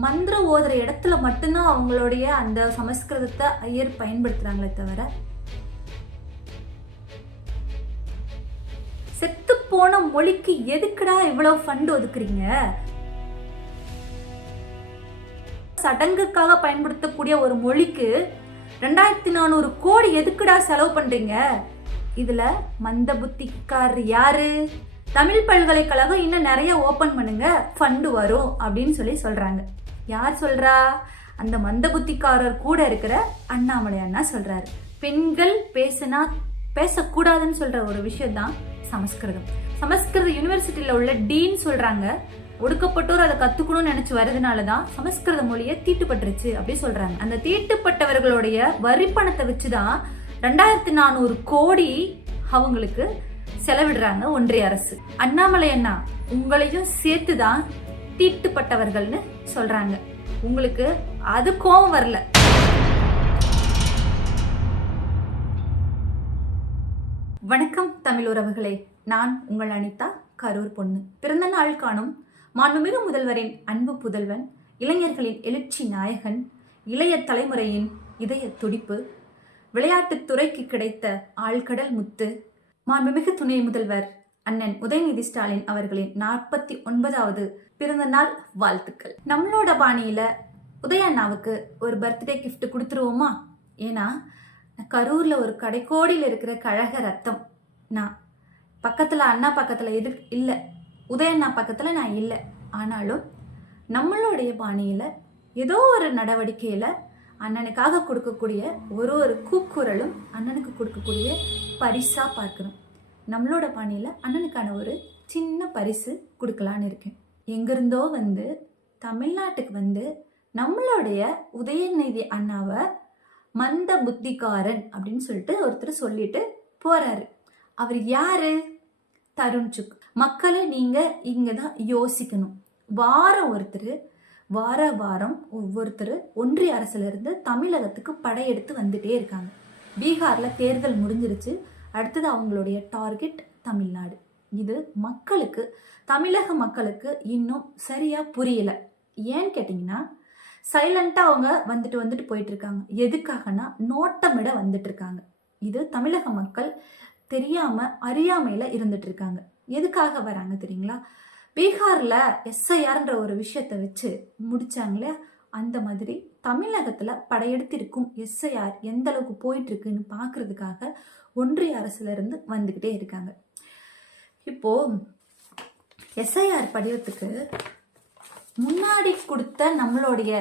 மந்திரம் ஓதுற இடத்துல மட்டும்தான் அவங்களுடைய அந்த சமஸ்கிருதத்தை ஐயர் பயன்படுத்துறாங்களே தவிர, செத்து போன மொழிக்கு எதுக்குடா இவ்வளவு ஃபண்ட் ஒதுக்குறீங்க? சடங்குக்காக பயன்படுத்தக்கூடிய ஒரு மொழிக்கு 2400 கோடி எதுக்குடா செலவு பண்றீங்க? இதுல மந்த புத்திக்காரர் யாரு? தமிழ் பல்கலைக்கழகம் இன்னும் நிறைய ஓபன் பண்ணுங்க, ஃபண்டு வரும் அப்படின்னு சொல்றாங்க. யார் சொல்றா? அந்த மந்த புத்திக்காரர் கூட இருக்கிற அண்ணாமலை அண்ணா சொல்றாரு. பெண்கள் பேசக்கூடாதுன்னு சொல்ற ஒரு விஷயம் தான் சமஸ்கிருதம். சமஸ்கிருத யூனிவர்சிட்டியில உள்ள டீன் சொல்றாங்க, ஒடுக்கப்பட்டோர் அதை கத்துக்கணும்னு நினைச்சு வரதுனாலதான் சமஸ்கிருத மொழியை தீட்டுப்பட்டுருச்சு அப்படி சொல்றாங்க. அந்த தீட்டுப்பட்டவர்களுடைய வரி பணத்தை வச்சுதான் 2400 கோடி அவங்களுக்கு செலவிடுறாங்க ஒன்றிய அரசு. அண்ணாமலை அண்ணா உங்களையும் சேர்த்துதான் தீட்டுப்பட்டவர்கள்னு சொல்றாங்க. உங்களுக்கு அது கோபம் வரல? வணக்கம் தமிழ் உறவுகளே, நான் உங்கள் அனிதா, கரூர் பொண்ணு. பிறந்த நாள் காணும் மாண்புமிகு முதல்வரின் அன்பு புதல்வன், இளைஞர்களின் எழுச்சி நாயகன், இளைய தலைமுறையின் இதய துடிப்பு, விளையாட்டுத்துறைக்கு கிடைத்த ஆழ்கடல் முத்து, மாண்புமிகு துணை முதல்வர் அண்ணன் உதயநிதி ஸ்டாலின் அவர்களின் 49வது பிறந்த நாள் வாழ்த்துக்கள். நம்மளோட பாணியில உதயண்ணாவுக்கு ஒரு பர்த்டே கிஃப்ட் கொடுத்துருவோமா? ஏன்னா கரூர்ல ஒரு கடைக்கோடியில் இருக்கிற கழக ரத்தம். நான் பக்கத்துல அண்ணா பக்கத்துல இல்லை, உதயண்ணா பக்கத்துல நான் இல்லை. ஆனாலும் நம்மளுடைய பாணியில ஏதோ ஒரு நடவடிக்கையில அண்ணனுக்காக கொடுக்கக்கூடிய ஒரு கூக்குரலும் அண்ணனுக்கு கொடுக்கக்கூடிய பரிசா பார்க்கணும். நம்மளோட பாணியில அண்ணனுக்கான ஒரு சின்ன பரிசு கொடுக்கலான்னு இருக்கேன். எங்கிருந்தோ வந்து தமிழ்நாட்டுக்கு வந்து நம்மளுடைய உதயநிதி அண்ணாவை மந்த புத்திகாரன் அப்படின்னு ஒருத்தர் சொல்லிட்டு போறாரு. அவர் யாரு? தருண் சுக். மக்களை நீங்க இங்கதான் யோசிக்கணும். வாரம் ஒவ்வொருத்தர் ஒன்றிய அரசுல இருந்து தமிழகத்துக்கு படையெடுத்து வந்துட்டே இருக்காங்க. பீகார்ல தேர்தல் முடிஞ்சிருச்சு, அடுத்தது அவங்களுடைய டார்கெட் தமிழ்நாடு. இது தமிழக மக்களுக்கு இன்னும் சரியா புரியல. ஏன்னு கேட்டீங்கன்னா, சைலண்டா அவங்க வந்துட்டு போயிட்டு இருக்காங்க. எதுக்காகனா நோட்டமிட வந்துட்டு இருக்காங்க. இது தமிழக மக்கள் தெரியாம அறியாமையில இருந்துட்டு இருக்காங்க. எதுக்காக வராங்க தெரியுங்களா? பீகார்ல SIRன்ற ஒரு விஷயத்த வச்சு முடிச்சாங்களே, அந்த மாதிரி தமிழகத்துல படையெடுத்திருக்கும் SIR எந்த அளவுக்கு போயிட்டு இருக்குன்னு பாக்குறதுக்காக ஒன்றிய அரசுல இருந்து வந்துகிட்டே இருக்காங்க. இப்போ SIR படிவத்துக்கு முன்னாடி கொடுத்த நம்மளுடைய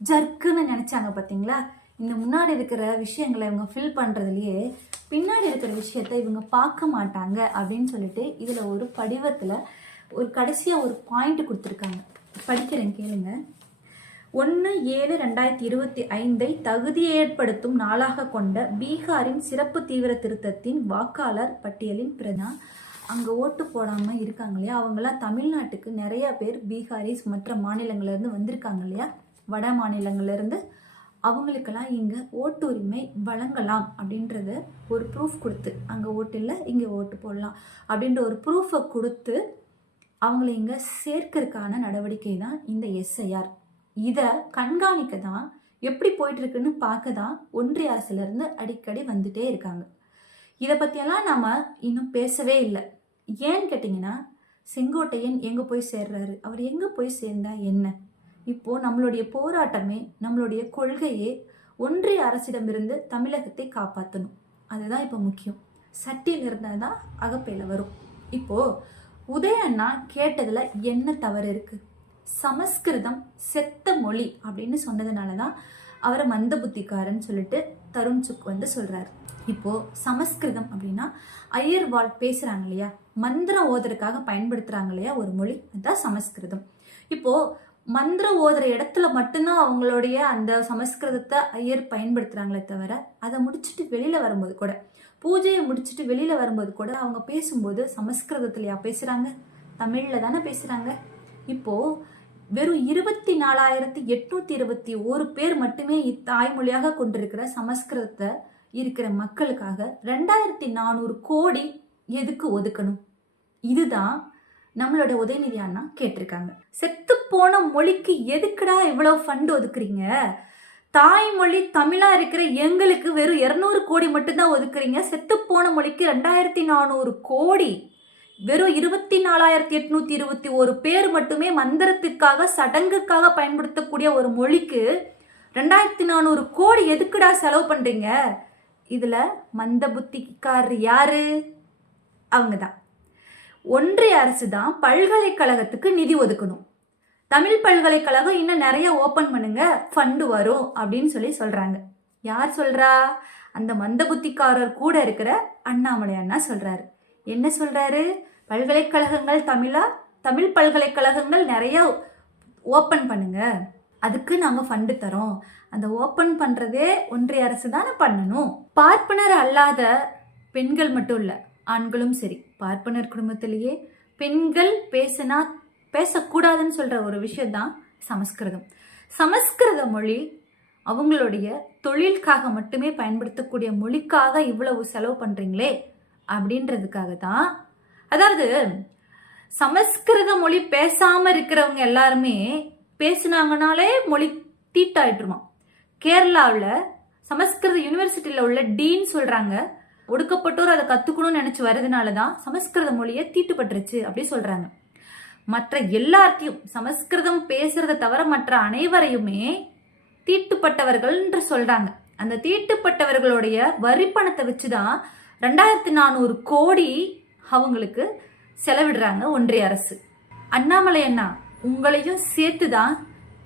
ஜர்க்குன்னு நினைச்சாங்க பாத்தீங்களா? இந்த முன்னாடி இருக்கிற விஷயங்களை இவங்க ஃபில் பண்றதுலயே பின்னாடி இருக்கிற விஷயத்த இவங்க பார்க்க மாட்டாங்க அப்படின்னு சொல்லிட்டு இதுல ஒரு படிவத்துல ஒரு கடைசியா ஒரு பாயிண்ட் கொடுத்துருக்காங்க. படிக்கிறேன், கேளுங்க. 1/7/2025 தகுதி ஏற்படுத்தும் நாளாக கொண்ட பீகாரின் சிறப்பு தீவிர திருத்தத்தின் வாக்காளர் பட்டியலின் பிரதா அங்க ஓட்டு போடாம இருக்காங்க இல்லையா, அவங்கெல்லாம் தமிழ்நாட்டுக்கு நிறைய பேர் பீகாரிஸ் மற்ற மாநிலங்கள்ல இருந்து வந்திருக்காங்க இல்லையா, வட மாநிலங்கள்ல இருந்து. அவங்களுக்கெல்லாம் இங்க ஓட்டு உரிமை வழங்கலாம் அப்படின்றத ஒரு ப்ரூஃப் கொடுத்து, அங்க ஓட்டு இல்லை இங்க ஓட்டு போடலாம் அப்படின்ற ஒரு ப்ரூஃபை கொடுத்து அவங்களை இங்க சேர்க்கறதுக்கான நடவடிக்கை தான் இந்த SIR. இதை கண்காணிக்க தான், எப்படி போயிட்டு இருக்குன்னு பார்க்க தான் ஒன்றிய அரசுல இருந்து அடிக்கடி வந்துட்டே இருக்காங்க. இதை பத்தியெல்லாம் நாம இன்னும் பேசவே இல்லை. ஏன்னு கேட்டீங்கன்னா, செங்கோட்டையன் எங்க போய் சேர்றாரு, அவர் எங்க போய் சேர்ந்தா என்ன? இப்போ நம்மளுடைய போராட்டமே, நம்மளுடைய கொள்கையே ஒன்றிய அரசிடமிருந்து தமிழகத்தை காப்பாற்றணும். அதுதான் இப்போ முக்கியம். சட்டியில் இருந்தால் தான் அகப்பையில வரும். இப்போ உதயண்ணா கேட்டதுல என்ன தவறு இருக்கு? சமஸ்கிருதம் செத்த மொழி அப்படின்னு சொன்னதுனாலதான் அவரை மந்த புத்திக்காரன்னு சொல்லிட்டு தருண் சுக் வந்து சொல்றாரு. இப்போ சமஸ்கிருதம் அப்படின்னா ஐயர்வாள் பேசுறாங்க இல்லையா, மந்திரம் ஓதுறதுக்காக பயன்படுத்துறாங்க இல்லையா ஒரு மொழி, அதுதான் சமஸ்கிருதம். இப்போ மந்திரம் ஓதுற இடத்துல மட்டும்தான் அவங்களுடைய அந்த சமஸ்கிருதத்தை ஐயர் பயன்படுத்துறாங்களே தவிர, அதை முடிச்சுட்டு வெளியில வரும்போது கூட, பூஜையை முடிச்சுட்டு வெளியில வரும்போது கூட அவங்க பேசும்போது சமஸ்கிருதத்திலயா பேசுறாங்க? தமிழ்ல தானே பேசுறாங்க. இப்போ வெறும் 24,821 பேர் மட்டுமே தாய்மொழியாக கொண்டிருக்கிற சமஸ்கிருதத்தை இருக்கிற மக்களுக்காக 2,400 கோடி எதுக்கு ஒதுக்கணும்? இதுதான் நம்மளோட உதயநிதி அண்ணா கேட்டிருக்காங்க. செத்து போன மொழிக்கு எதுக்குடா இவ்வளவு ஃபண்ட் ஒதுக்குறீங்க? தாய்மொழி தமிழா இருக்கிற எங்களுக்கு வெறும் 200 கோடி மட்டும்தான் ஒதுக்குறீங்க. செத்து போன மொழிக்கு 2400 கோடி. வெறும் 24,821 பேர் மட்டுமே மந்திரத்துக்காக சடங்குக்காக பயன்படுத்தக்கூடிய ஒரு மொழிக்கு 2400 கோடி எதுக்குடா செலவு பண்றீங்க? இதுல மந்த புத்திக்காரர் யாரு? அவங்க தான். ஒன்றிய அரசு தான் பல்கலைக்கழகத்துக்கு நிதி ஒதுக்கணும். தமிழ் பல்கலைக்கழகம் இன்னும் நிறைய ஓப்பன் பண்ணுங்க, ஃபண்டு வரும் அப்படின்னு சொல்றாங்க. யார் சொல்றா? அந்த மந்த புத்திக்காரர் கூட இருக்கிற அண்ணாமலை அண்ணா சொல்றாரு. என்ன சொல்றாரு? பல்கலைக்கழகங்கள் தமிழ் பல்கலைக்கழகங்கள் நிறைய ஓப்பன் பண்ணுங்க, அதுக்கு நாங்கள் ஃபண்டு தரோம். அந்த ஓப்பன் பண்ணுறதே ஒன்றிய அரசு தானே பண்ணணும். பார்ப்பனர் அல்லாத பெண்கள் மட்டும் இல்லை, ஆண்களும் சரி, பார்ப்பனர் குடும்பத்திலேயே பெண்கள் பேசக்கூடாதுன்னு சொல்கிற ஒரு விஷயம்தான் சமஸ்கிருதம். சமஸ்கிருத மொழி அவங்களுடைய தொழிலுக்காக மட்டுமே பயன்படுத்தக்கூடிய மொழிக்காக இவ்வளவு செலவு பண்ணுறீங்களே அப்படின்றதுக்காக தான். அதாவது சமஸ்கிருத மொழி பேசாமல் இருக்கிறவங்க எல்லாருமே பேசினாங்கனாலே மொழி தீட்டாயிட்டுருமா. கேரளாவில் சமஸ்கிருத யூனிவர்சிட்டியில் உள்ள டீன் சொல்கிறாங்க, ஒடுக்கப்பட்டோர் அதை கற்றுக்கணும்னு நினச்சி வரதுனால தான் சமஸ்கிருத மொழியை தீட்டுப்பட்டுருச்சு அப்படி சொல்கிறாங்க. மற்ற எல்லாத்தையும் சமஸ்கிருதம் பேசுறதை தவிர மற்ற அனைவரையுமே தீட்டுப்பட்டவர்கள் என்று சொல்கிறாங்க. அந்த தீட்டுப்பட்டவர்களுடைய வரி பணத்தை வச்சு தான் 2400 கோடி அவங்களுக்கு செலவிடுறாங்க ஒன்றிய அரசு. அண்ணாமலை அண்ணா உங்களையும் சேர்த்து தான்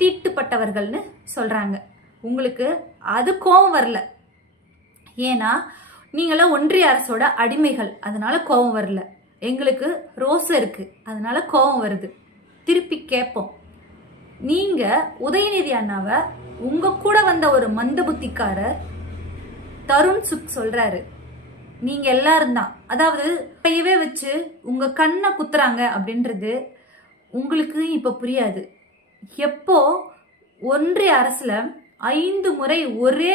தீட்டுப்பட்டவர்கள்னு சொல்கிறாங்க. உங்களுக்கு அது கோபம் வரல, ஏன்னா நீங்களாம் ஒன்றிய அரசோட அடிமைகள், அதனால கோபம் வரல. எங்களுக்கு ரோசம் இருக்கு, அதனால கோபம் வருது. திருப்பி கேட்போம், நீங்க உதயநிதி அண்ணாவை உங்க கூட வந்த ஒரு மந்த புத்திக்காரர் தருண் சுக் சொல்றாரு, நீங்க எல்லாரும் தான், அதாவது கையவே வச்சு உங்க கண்ணை குத்துறாங்க அப்படின்றது உங்களுக்கு இப்ப புரியாது. எப்போ ஒன்றிய அரசுல 5 முறை ஒரே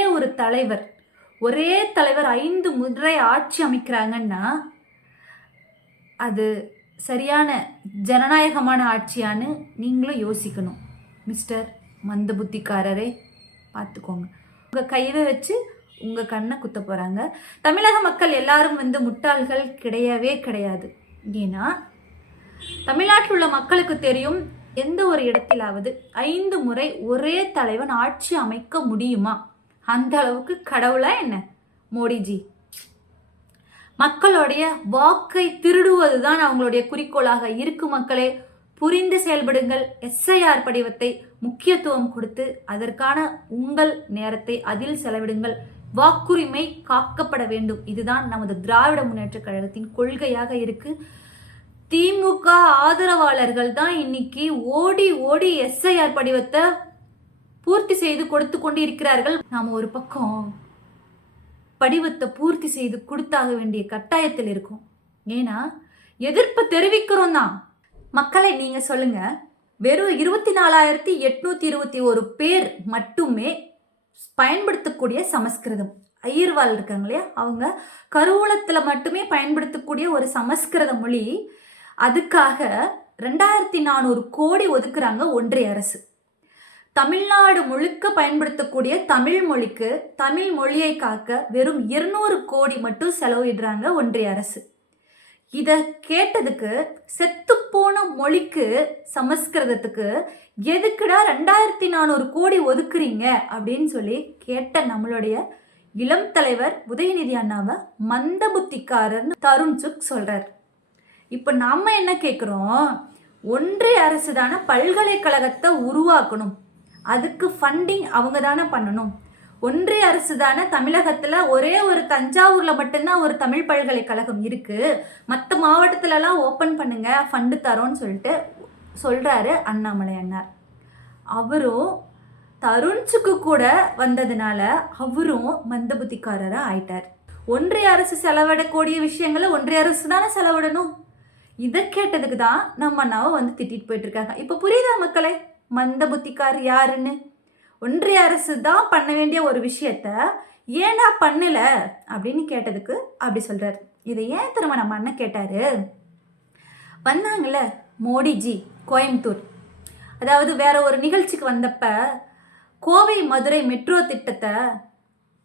தலைவர் 5 முறை ஆட்சி அமைக்கிறாங்கன்னா அது சரியான ஜனநாயகமான ஆட்சியான்னு நீங்களும் யோசிக்கணும். மிஸ்டர் மந்த புத்திக்காரரே, பார்த்துக்கோங்க. உங்கள் கையவே வச்சு உங்கள் கண்ணை குத்த போகிறாங்க. தமிழக மக்கள் எல்லாரும் முட்டாள்கள் கிடையவே கிடையாது. ஏன்னா தமிழ்நாட்டில் உள்ள மக்களுக்கு தெரியும், எந்த ஒரு இடத்திலாவது 5 முறை ஒரே தலைவன் ஆட்சி அமைக்க முடியுமா? அந்த அளவுக்கு கடவுளா என்ன மோடிஜி? மக்களுடைய வாக்கை திருடுவதுதான் அவங்களுடைய குறிக்கோளாக இருக்கு. மக்களே, புரிந்து செயல்படுங்கள். SIR படிவத்தை முக்கியத்துவம் கொடுத்து அதற்கான உங்கள் நேரத்தை அதில் செலவிடுங்கள். வாக்குரிமை காக்கப்பட வேண்டும். இதுதான் நமது திராவிட முன்னேற்ற கழகத்தின் கொள்கையாக இருக்கு. திமுக ஆதரவாளர்கள் தான் இன்னைக்கு ஓடி SIR படிவத்தை பூர்த்தி செய்து கொடுத்து கொண்டு இருக்கிறார்கள். நாம ஒரு பக்கம் படிவத்தை பூர்த்தி செய்து கொடுத்தாக வேண்டிய கட்டாயத்தில் இருக்கும். ஏன்னா எதிர்ப்பு தெரிவிக்கிறோம் தான். மக்களை நீங்க சொல்லுங்க, வெறும் 24,821 பேர் மட்டுமே பயன்படுத்தக்கூடிய சமஸ்கிருதம், ஐயர்வாள் இருக்காங்க இல்லையா, அவங்க கருவூலத்தில் மட்டுமே பயன்படுத்தக்கூடிய ஒரு சமஸ்கிருத மொழி, அதுக்காக 2400 கோடி ஒதுக்குறாங்க ஒன்றிய அரசு. தமிழ்நாடு முழுக்க பயன்படுத்தக்கூடிய தமிழ் மொழிக்கு, தமிழ் மொழியை காக்க வெறும் 200 கோடி மட்டும் செலவிடுறாங்க ஒன்றிய அரசு. இதை கேட்டதுக்கு, செத்துப்போன மொழிக்கு சமஸ்கிருதத்துக்கு எதுக்குடா 2400 கோடி ஒதுக்குறீங்க அப்படின்னு கேட்ட நம்மளுடைய இளம் தலைவர் உதயநிதி அண்ணாவை மந்த புத்திக்காரர்னு தருண் சுக் சொல்றார். இப்போ நம்ம என்ன கேட்குறோம்? ஒன்றிய அரசு தானே பல்கலைக்கழகத்தை உருவாக்கணும், அதுக்கு ஃபண்டிங் அவங்க தானே பண்ணணும். ஒன்றிய அரசு தானே தமிழகத்தில் ஒரே ஒரு தஞ்சாவூரில் மட்டும்தான் ஒரு தமிழ் பல்கலைக்கழகம் இருக்குது, மற்ற மாவட்டத்திலலாம் ஓப்பன் பண்ணுங்க, ஃபண்டு தரோன்னு சொல்கிறாரு அண்ணாமலை அண்ணா. அவரும் தருண்சுக்கு கூட வந்ததுனால அவரும் மந்த புத்திக்காரராக ஆயிட்டார். ஒன்றிய அரசு செலவிடக்கூடிய விஷயங்களை ஒன்றிய அரசு தானே செலவிடணும். இதை கேட்டதுக்கு தான் நம்ம அண்ணாவை திட்டிட்டு போயிட்டு இருக்காங்க. இப்போ புரியுதா மக்களே மந்த புத்திக்கார் யாருன்னு? ஒன்றிய அரசு தான் பண்ண வேண்டிய ஒரு விஷயத்த ஏன்னா பண்ணல அப்படின்னு கேட்டதுக்கு அப்படி சொல்றாரு. இதை ஏன் திரும்ப நம்ம அண்ணன் கேட்டாரு? வந்தாங்கல்ல மோடிஜி கோயம்புத்தூர், அதாவது வேற ஒரு நிகழ்ச்சிக்கு வந்தப்ப கோவை மதுரை மெட்ரோ திட்டத்தை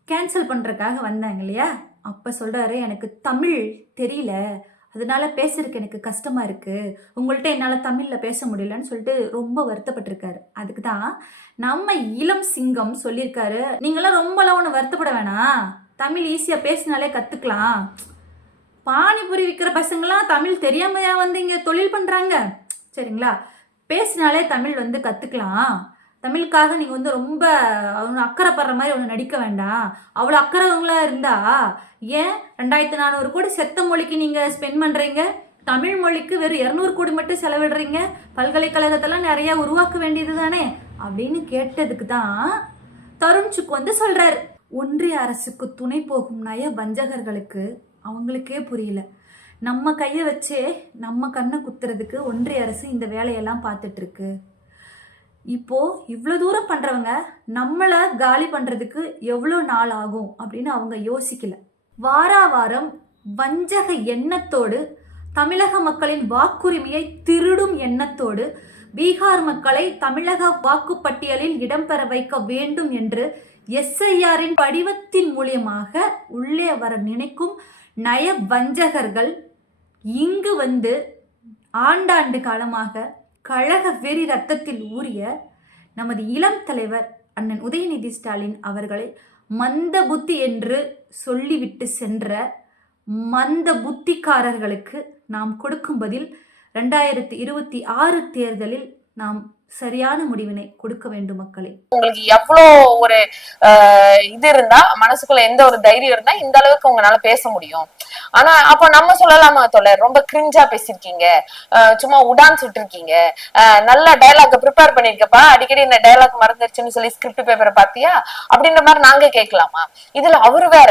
கேன்சல் பண்ணுறதுக்காக வந்தாங்க இல்லையா, அப்போ சொல்கிறாரு எனக்கு தமிழ் தெரியல, அதனால பேசுறதுக்கு எனக்கு கஷ்டமாக இருக்குது, உங்கள்கிட்ட என்னால் தமிழில் பேச முடியலன்னு சொல்லிட்டு ரொம்ப வருத்தப்பட்டிருக்காரு. அதுக்கு தான் நம்ம இளம் சிங்கம் சொல்லியிருக்காரு, நீங்களாம் ரொம்பலாம் ஒன்று வருத்தப்பட வேணாம், தமிழ் ஈஸியாக பேசினாலே கற்றுக்கலாம். பானிபூரி விற்கிற பசங்களாம் தமிழ் தெரியாமையா வந்து இங்கே தொழில் பண்ணுறாங்க சரிங்களா, பேசினாலே தமிழ் வந்து கற்றுக்கலாம். தமிழுக்காக நீங்கள் வந்து ரொம்ப அக்கறைப்படுற மாதிரி ஒன்று நடிக்க வேண்டாம். அவ்வளோ அக்கறைவங்களாக இருந்தால் ஏன் 2400 கோடி செத்த மொழிக்கு நீங்கள் ஸ்பெண்ட் பண்ணுறீங்க, தமிழ் மொழிக்கு வெறும் 200 கோடி மட்டும் செலவிடுறீங்க, பல்கலைக்கழகத்தெல்லாம் நிறையா உருவாக்க வேண்டியது தானே அப்படின்னு கேட்டதுக்கு தான் தருண்சுக் வந்து சொல்கிறாரு, ஒன்றிய அரசுக்கு துணை போகும் நய வஞ்சகர்களுக்கு அவங்களுக்கே புரியல, நம்ம கையை வச்சே நம்ம கண்ணை குத்துறதுக்கு ஒன்றிய அரசு இந்த வேலையெல்லாம் பார்த்துட்ருக்கு. இப்போ இவ்வளோ தூரம் பண்ணுறவங்க நம்மளை காலி பண்ணுறதுக்கு எவ்வளோ நாள் ஆகும் அப்படின்னு அவங்க யோசிக்கல. வாரம் வஞ்சக எண்ணத்தோடு தமிழக மக்களின் வாக்குரிமையை திருடும் எண்ணத்தோடு பீகார் மக்களை தமிழக வாக்குப்பட்டியலில் இடம்பெற வைக்க வேண்டும் என்று எஸ்ஐஆரின் படிவத்தின் மூலியமாக உள்ளே வர நினைக்கும் நய வஞ்சகர்கள் இங்கு வந்து ஆண்டாண்டு காலமாக கழக வெறி ரத்தத்தில் ஊறிய நமது இளம் தலைவர் அண்ணன் உதயநிதி ஸ்டாலின் அவர்களை மந்த புத்தி என்று சொல்லிவிட்டு சென்ற மந்த புத்திக்காரர்களுக்கு நாம் கொடுக்கும் பதில் 2026 தேர்தலில் நாம் சரியான முடிவினை கொடுக்க வேண்டும். மக்களே, உங்களுக்கு எவ்வளோ ஒரு இது இருந்தா, மனசுக்குள்ள எந்த ஒரு தைரியம் இருந்தா இந்த அளவுக்கு உங்களால பேச முடியும். ஆனா அப்ப நம்ம சொல்லலாமா தோழர், ரொம்ப கிரிஞ்சா பேசிருக்கீங்க, சும்மா உடான் சுட்டிருக்கீங்க, நல்ல டயலாக் ப்ரிப்பேர் பண்ணிருக்கப்பா, அடிக்கடி இந்த டயலாக் மறந்துருச்சுன்னு சொல்லி ஸ்கிரிப்ட் பேப்பரை பாத்தியா அப்படின்ற மாதிரி நாங்க கேட்கலாமா? இதுல அவரு வேற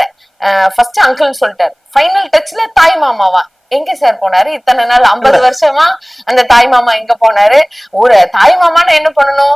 ஃபர்ஸ்ட் அங்கிள்னு சொல்லிட்டாரு, ஃபைனல் டச்ல தாய் மாமாவா எங்க சார் போனாரு இத்தனை நாள்? 50 வருஷமா அந்த தாய் மாமா எங்க போனாரு? ஒரு தாய் மாமான்னு என்ன பண்ணணும்,